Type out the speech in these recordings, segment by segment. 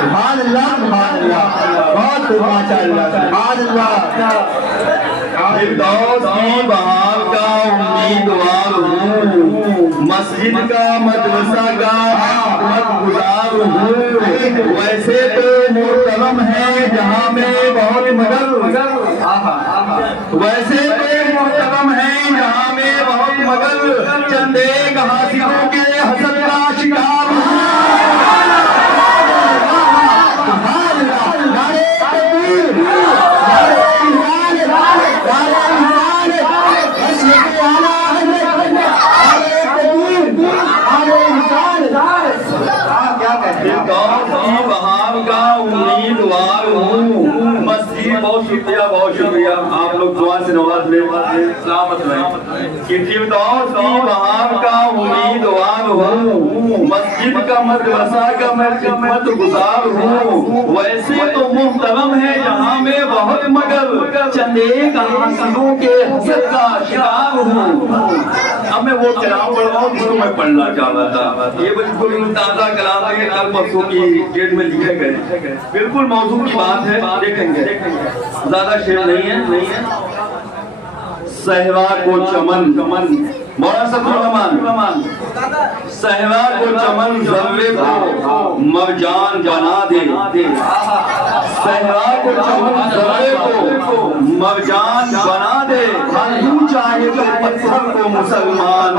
سبحان اللہ سبحان اللہ، بہت ماشاء اللہ سبحان اللہ۔ فردوس کی بہار کا امیدوار ہوں، مسجد کا مدرسہ کا خدمت گزار ہوں، ویسے تو محترم ہے جہاں میں بہت مگر، ویسے تو محترم ہے جہاں میں بہت مگر، چند ایک حاسدوں کے حسد کا شکار ہوں۔ فردوس کی بہار کا امیدوار ہوں، مسجد بہت شکریہ بہت شکریہ، آپ لوگ دعا سے نواز لے سلامت رہیں کہ فردوس کی بہار کا امیدوار ہوں، مسجد کا مدرسہ کا میں خدمت گزار ہوں، ویسے تو محترم ہے جہاں میں بہت مگر، چند ایک حاسدوں کے حسد کا شکار ہوں۔ اب میں وہ کلام پڑھ رہا ہوں جس کو میں پڑھنا چاہ رہا تھا، یہ بالکل تازہ کلام ہے، کل پرسوں کی ڈیٹ میں لکھے گئے، بالکل موضوع کی بات ہے، دیکھیں گے زیادہ شعر نہیں ہے۔ صحرا کو چمن، مولانا صاحب الرحمان، صحرا کو چمن ذرے کو مرجان بنا دے، صحرا کو چمن ذرے کو مرجان بنا دے، تو چاہے تو پتھر کو مسلمان۔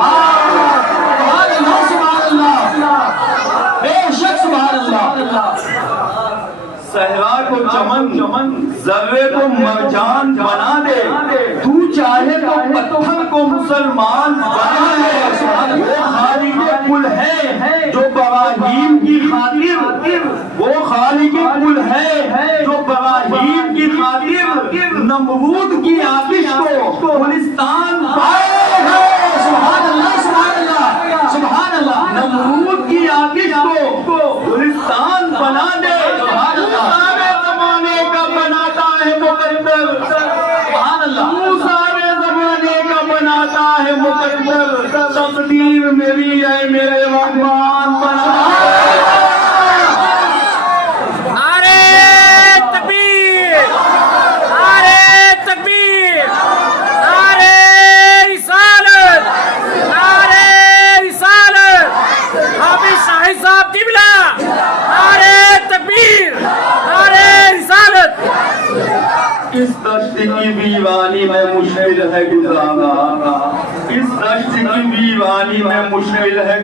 صحرا کو چمن ذرے کو مرجان بنا دے، تو چاہے تو پتھر کو مسلمان بنا دے، وہ خالق کل ہے جو براہیم کی خاطر، وہ خالق کل ہے جو براہیم کی خاطر نمرود کی آتش کو گلستان پائے ہے۔ سبحان اللہ سبحان اللہ سبحان اللہ، نمرود کی آتش کو گلستان بنا دے، سارے زمانے کا بناتا ہے مقدر، سبحان اللہ، سارے زمانے کا بناتا ہے مقدر، تقدیر میری ہے میرے رحمان بنا دے۔ اس دشت کی ویرانی میں مشکل ہے گزارنا، اس دشت کی ویرانی میں مشکل ہے